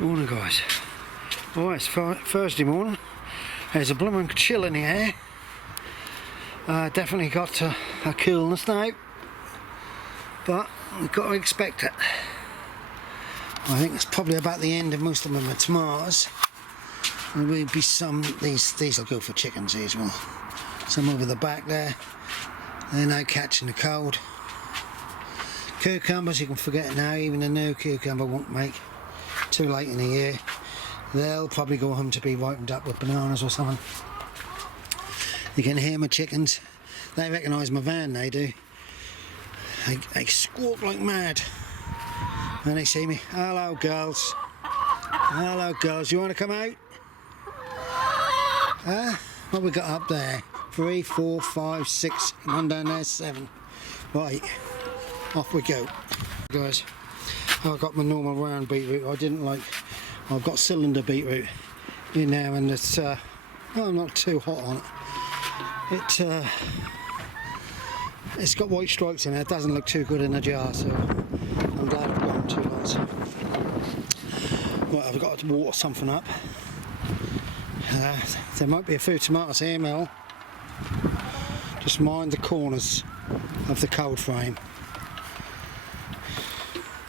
Morning guys. Oh, it's Thursday morning. There's a blooming chill in the air. Definitely got a coolness now, but we've got to expect it. I think it's probably about the end of most of my tomatoes. There will be some, these will go for chickens as well. Some over the back there. They're now catching the cold. Cucumbers, you can forget it now, even a new cucumber won't make. Too late in the year. They'll probably go home to be ripened up with bananas or something. You can hear my chickens. They recognise my van, they do. They squawk like mad when they see me. Hello girls. Hello girls, you want to come out? What we got up there? 3, 4, 5, 6, and one down there, 7. Right, off we go. Guys, I've got my normal round beetroot. I've got cylinder beetroot in there, and it's I'm not too hot on it. It's got white stripes in it. It doesn't look too good in a jar, so I'm glad I've got 2 lots. Right, I've got to water something up. There might be a few tomatoes here, Mel. Just mind the corners of the cold frame.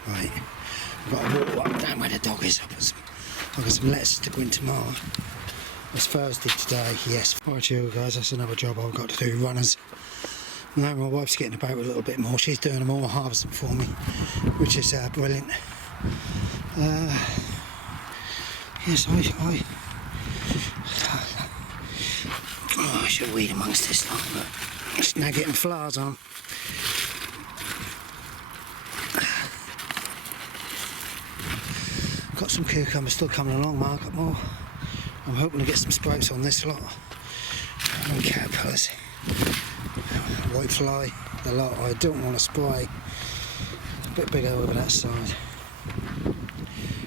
Right, I've got to walk up down where the dog is. I've got some lettuce to go in tomorrow. It's Thursday today, yes. Right, you guys, that's another job I've got to do, runners. Now my wife's getting about a little bit more. She's doing them all harvesting for me, which is brilliant. Yes, I should weed amongst this lot, but it's now getting flowers on. Got some cucumbers still coming along, market more. I'm hoping to get some sprouts on this lot. And caterpillars. Whitefly, the lot I don't want to spray. A bit bigger over that side.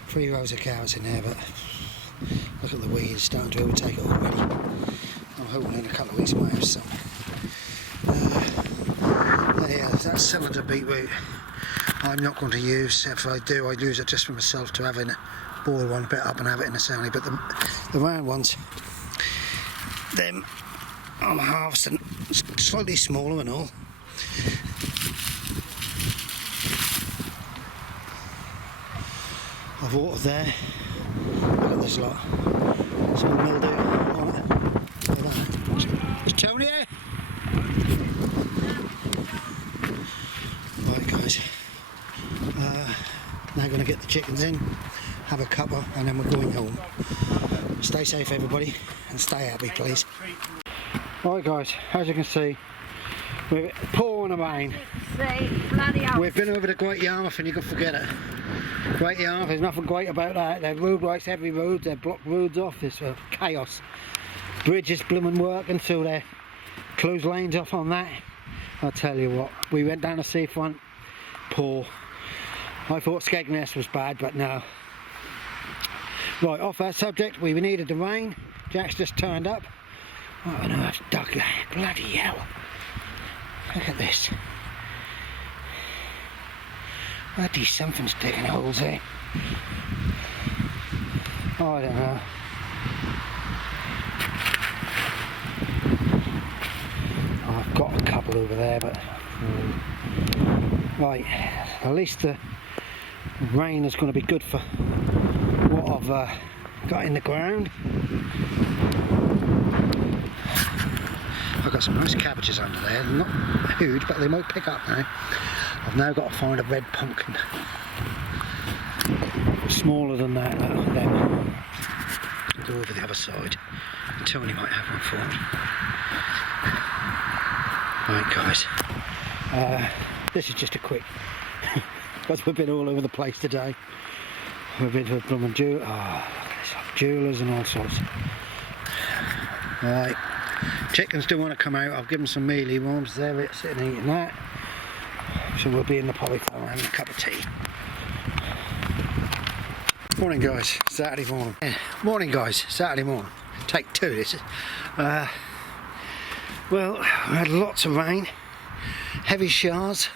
3 rows of carrots in there, but look at the weeds starting to overtake it already. I'm hoping in a couple of weeks I might have some. Yeah, that cylinder beetroot I'm not going to use. If I do, I use it just for myself to have in it. Boil one bit up and have it in a salad. But the round ones, them I'm harvesting slightly smaller and all. I've watered there. Look at this lot. Some mildew on it. Look at that. Is Tony here? Right guys. Now going to get the chickens in, have a cuppa, and then we're going home. Stay safe everybody, and stay happy please. Right guys, as you can see, we're pouring rain. We've been over to Great Yarmouth and you can forget it. Great Yarmouth, there's nothing great about that. They're road works, every road, they've blocked roads off. It's chaos. Bridges blooming working, so they're closed lanes off on that. I'll tell you what, we went down the seafront, poor. I thought Skegness was bad, but no. Right, off that subject, we needed the rain. Jack's just turned up. What on earth, duck, bloody hell. Look at this. Bloody something's digging holes here. Oh, I don't know. Oh, I've got a couple over there, but... Right, at least the rain is going to be good for what I've got in the ground. I've got some nice cabbages under there, not huge, but they might pick up now. I've now got to find a red pumpkin. Smaller than that, then. Go over the other side. Tony might have one for me. Right guys, this is just a quick, because we've been all over the place today. We've been to a blooming jewellers and all sorts. Right. Chickens do want to come out. I've given them some mealy worms. They're sitting eating that. So we'll be in the polyclone having a cup of tea. Morning guys, Saturday morning. Morning guys, Saturday morning. Take 2 this is. Well, we had lots of rain. Heavy showers.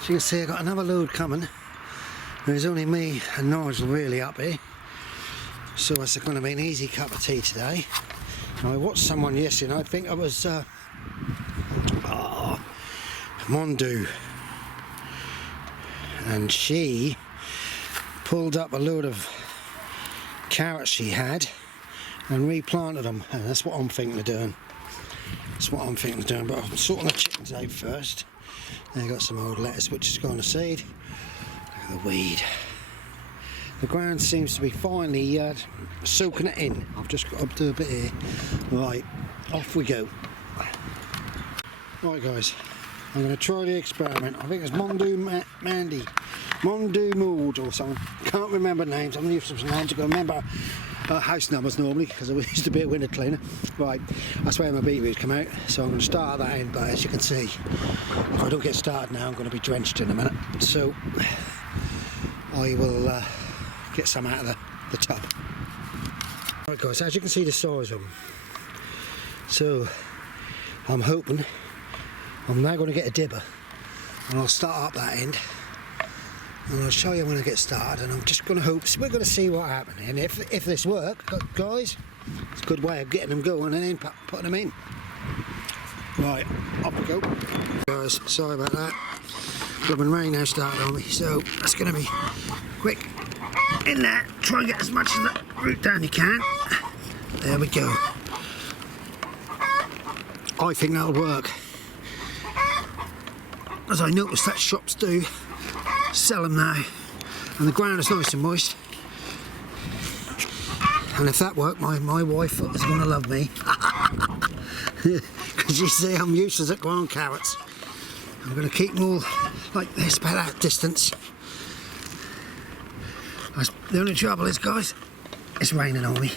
As you can see, I've got another load coming. There's only me and Nigel really up here. So it's going to be an easy cup of tea today. I watched someone yesterday, and I think it was Mondu, and she pulled up a load of carrots she had and replanted them, and that's what I'm thinking of doing. That's what I'm thinking of doing, but I'm sorting the chickens out first. They got some old lettuce which is going to seed. Look at the weed. The ground seems to be finally soaking it in. I've just got to do a bit here. Right, off we go. Right guys, I'm going to try the experiment. I think it's Mondu Mood or something. Can't remember names. I'm used to some names. I can remember house numbers normally because I used to be a window cleaner. Right, that's where my beetroots come out. So I'm going to start that end, but as you can see, if I don't get started now, I'm going to be drenched in a minute. So I will get some out of the tub. Right guys, as you can see the size of them. So I'm hoping I'm now going to get a dibber and I'll start up that end and I'll show you when I get started, and I'm just going to hope, so we're going to see what happens, and if this works, guys, it's a good way of getting them going and then putting them in. Right, off we go. Guys, sorry about that. Blooming rain now started on me, so that's going to be quick. In there, try and get as much of the root down you can. There we go. I think that'll work. As I noticed that shops do sell them now, and the ground is nice and moist. And if that worked, my wife is going to love me. Because you see, I'm useless at growing carrots. I'm going to keep them all like this, about that distance. The only trouble is, guys, it's raining on me.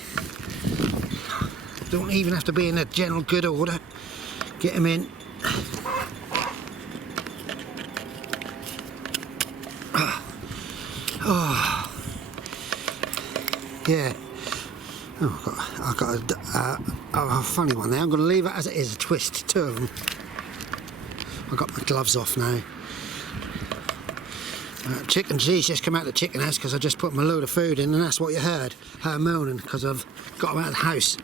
Don't even have to be in a general good order. Get them in. Oh, yeah. Oh, I've got a funny one there. I'm going to leave it as it is, a twist, two of them. I've got my gloves off now. Chicken G's just come out of the chicken house because I just put my load of food in, and that's what you heard, her moaning because I've got them out of the house.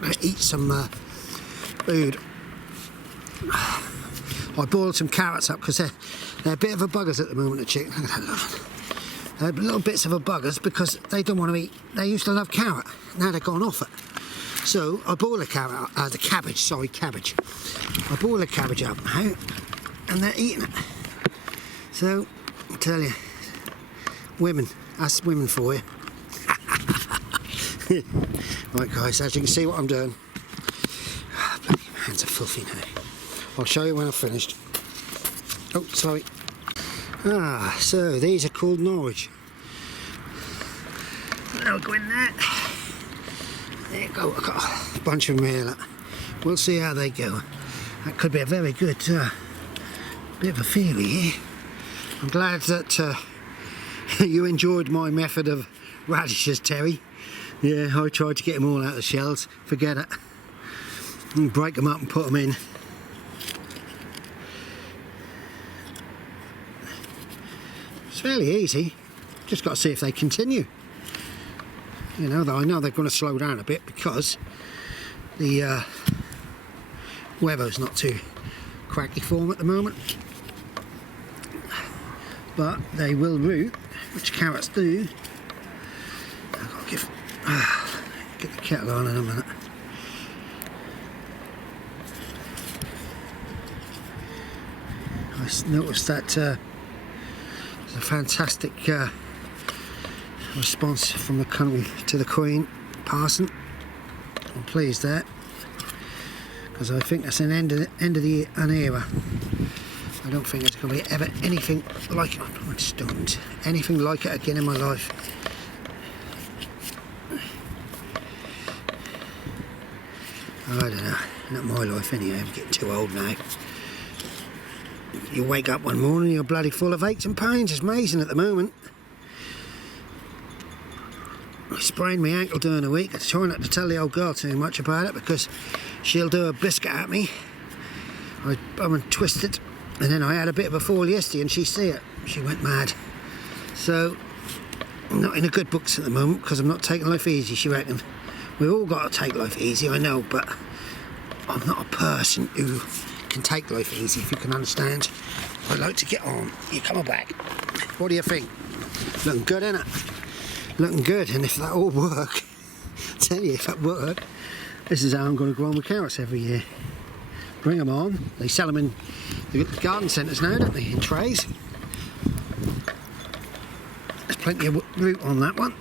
I eat some food. I boiled some carrots up because they're a bit of a buggers at the moment, the chicken. Look at that lot. They're little bits of a buggers because they don't want to eat. They used to love carrot, now they've gone off it. So I boil the cabbage. I boil the cabbage up now, and they're eating it. So I tell you, women, that's women for you. Right guys, as you can see what I'm doing. Bloody hands are filthy now. I'll show you when I've finished. Oh, sorry. So these are called Norwich. They'll go in there. There you go, I've got a bunch of them here. Look. We'll see how they go. That could be a very good bit of a feeling here. I'm glad that you enjoyed my method of radishes, Terry. Yeah, I tried to get them all out of the shells. Forget it. And break them up and put them in. It's fairly easy. Just got to see if they continue. You know, though I know they're going to slow down a bit because the weather's not too cracky for them at the moment. But they will root, which carrots do. I've got to get the kettle on in a minute. I noticed that there's a fantastic response from the country to the Queen Parson. I'm pleased there because I think that's an end of an era. I don't think there's going to be ever anything like it. I just don't. Anything like it again in my life. I don't know. Not my life anyway. I'm getting too old now. You wake up one morning, you're bloody full of aches and pains. It's amazing at the moment. I sprained my ankle during the week. I try not to tell the old girl too much about it because she'll do a biscuit at me. I'm twisted. And then I had a bit of a fall yesterday and she see it. She went mad. So I'm not in a good books at the moment because I'm not taking life easy, she reckon. We've all got to take life easy, I know, but I'm not a person who can take life easy, if you can understand. I'd like to get on. You're coming back. What do you think? Looking good, innit? Looking good, and if that all work, I tell you, if that work, this is how I'm going to grow my carrots every year. Bring them on. They sell them in the garden centres now, don't they? In trays. There's plenty of root on that one.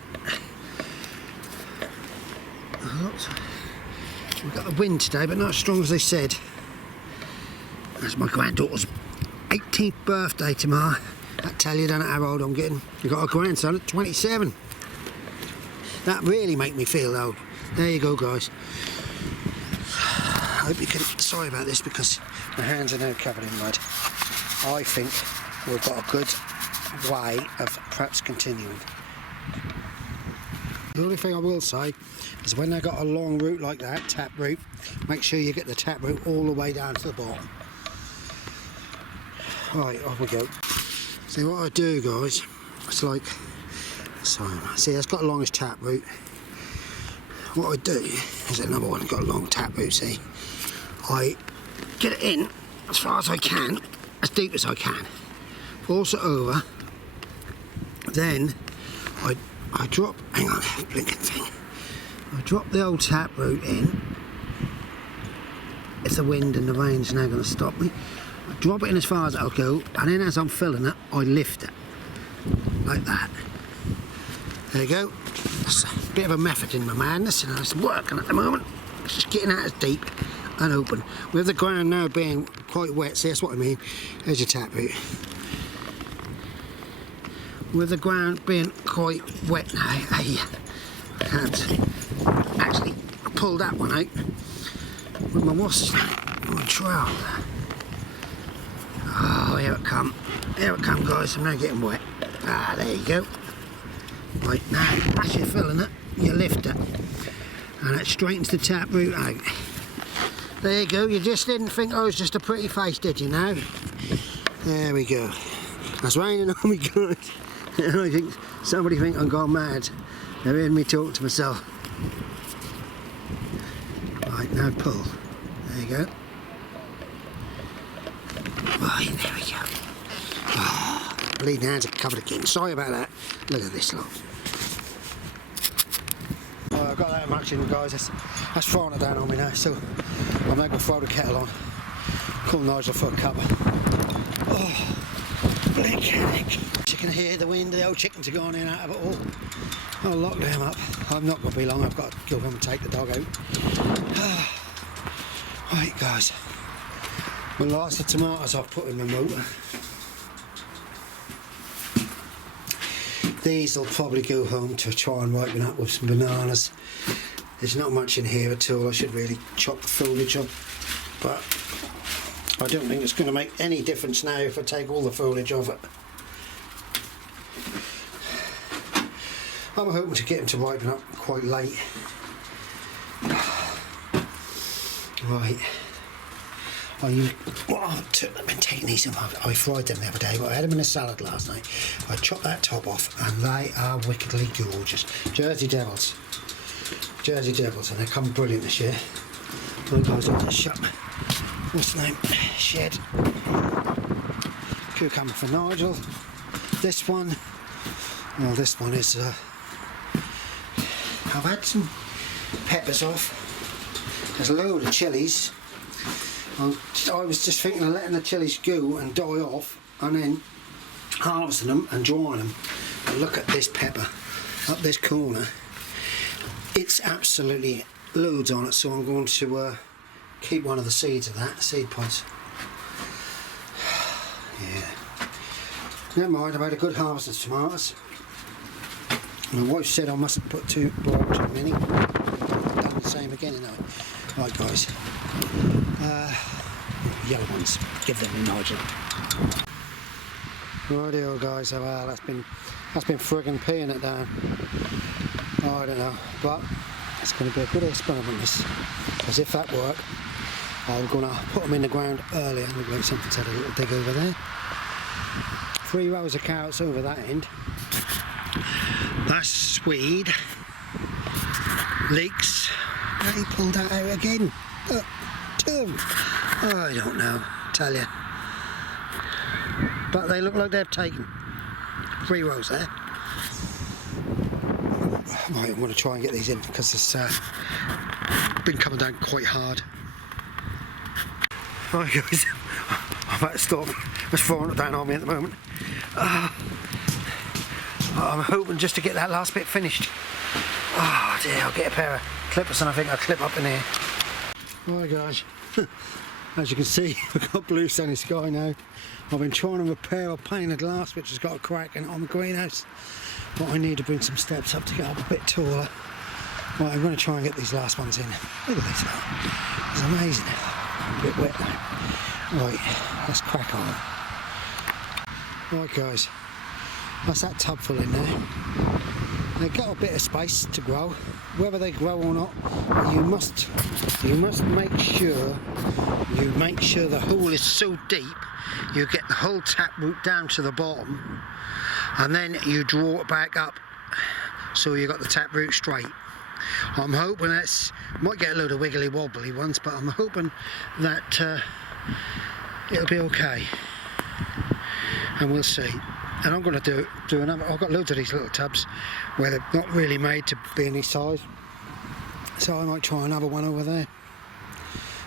We've got the wind today, but not as strong as they said. That's my granddaughter's 18th birthday tomorrow. That tell you, don't know how old I'm getting. You've got a grandson at 27. That really make me feel old. There you go, guys. I hope you can... Sorry about this because my hands are now covered in mud. I think we've got a good way of perhaps continuing. The only thing I will say is when they got a long root like that, tap root, make sure you get the tap root all the way down to the bottom. Right, off we go. See what I do, guys, it's like, sorry, see it's got the longest tap root. What I do is another one got a long tap root, see. I get it in as far as I can, as deep as I can, force it over, then I drop, hang on, blinking thing. I drop the old tap root in. If the wind and the rain's now going to stop me, I drop it in as far as I'll go, and then as I'm filling it, I lift it like that. There you go. That's a bit of a method in my madness, and it's working at the moment. It's just getting out as deep and open. With the ground now being quite wet, see that's what I mean. There's your tap root. With the ground being quite wet now, I can't actually pull that one out with my wasp, my trowel. Oh, here it come. Here it come, guys. I'm now getting wet. Ah, there you go. Right, now, as you're filling it, you lift it. And it straightens the tap root out. There you go. You just didn't think I was just a pretty face, did you now? There we go. That's raining on me, guys. And I think somebody think I'm gone mad. They're hearing me talk to myself. Right, now pull. There you go. Right, there we go. Oh, bleeding hands are covered again. Sorry about that. Look at this lot. Oh, I've got that much in, guys. That's throwing it down on me now. So I'm now going to throw the kettle on. Call Nigel for a cuppa. Oh, blink. You can hear the wind, the old chickens are going in and out of it all. I'll lock them up. I'm not going to be long, I've got to go home and take the dog out. Right, guys. The last of tomatoes I've put in the motor. These will probably go home to try and ripen up with some bananas. There's not much in here at all. I should really chop the foliage up, but I don't think it's going to make any difference now if I take all the foliage off it. I'm hoping to get them to ripen up quite late. Right. I've been taking these off. I fried them the other day, but I had them in a salad last night. I chopped that top off, and they are wickedly gorgeous. Jersey Devils. Jersey Devils, and they come brilliant this year. One goes up to the shop. What's the name? Shed. Cucumber for Nigel. This one. Well, this one is. I've had some peppers off. There's a load of chillies. I was just thinking of letting the chillies go and die off, and then harvesting them and drying them. And look at this pepper up this corner. It's absolutely loads on it, so I'm going to keep one of the seeds of that, seed pods. Yeah. Never mind, I've had a good harvest of tomatoes. My wife said I mustn't put too many. I've done the same again, you know. Right, guys. Yellow ones. Give them a Nigel. Rightio, guys. Well, that's been friggin' peeing it down. Oh, I don't know, but it's going to be a good experiment, this. Because if that works, I'm going to put them in the ground early. I'm going to make something to have a little dig over there. 3 rows of carrots over that end. That's Swede. Leeks. He pulled that out again. Two of them. Oh, I don't know, tell you. But they look like they've taken 3 rows there. Right, I'm going to try and get these in because it's been coming down quite hard. Right guys, I'm about to stop. It's falling down on me at the moment. I'm hoping just to get that last bit finished. Oh dear, I'll get a pair of clippers and I think I'll clip up in here. Right guys, as you can see, we've got blue sunny sky now. I've been trying to repair a pane of glass which has got a crack in it on the greenhouse, but I need to bring some steps up to get up a bit taller. Right, I'm going to try and get these last ones in. Look at this, it's amazing. A bit wet now. Right, let's crack on. Right guys, that's that tub full in there. They've got a bit of space to grow, whether they grow or not. You must make sure the hole is so deep you get the whole taproot down to the bottom, and then you draw it back up so you got the taproot straight. I'm hoping that's, might get a load of wiggly wobbly ones, but I'm hoping that it'll be okay, and we'll see. And I'm going to do another. I've got loads of these little tubs where they're not really made to be any size, so I might try another one over there.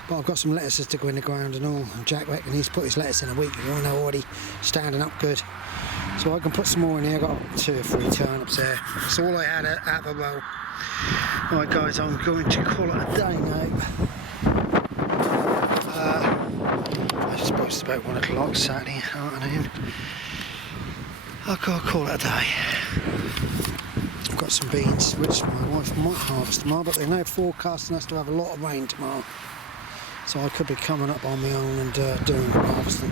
But I've got some lettuces to go in the ground and all, and Jack reckon he's put his lettuce in a week ago and they're already standing up good, so I can put some more in here. I've got 2 or 3 turnips there. That's all I had out of a row. Right guys, I'm going to call it a day now. I suppose it's about 1 o'clock Saturday afternoon. I'll call it a day. I've got some beans which my wife might harvest tomorrow, but they're now forecasting us to have a lot of rain tomorrow, so I could be coming up on my own and doing harvesting.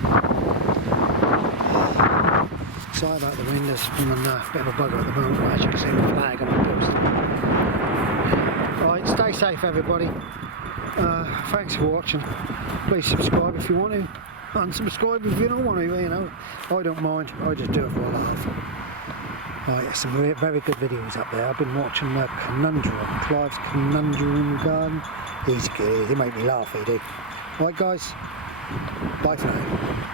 Sorry about the wind, there's been a bit of a bugger at the moment, as you can see the flag on the post. Right, stay safe everybody. Thanks for watching. Please subscribe if you want to. Unsubscribe if you don't want to, you know. I don't mind, I just do it for a laugh. Right, there's some very good videos up there. I've been watching Conundrum, Clive's Conundrum Garden. He's good, he make me laugh, he do. Right guys, bye for now.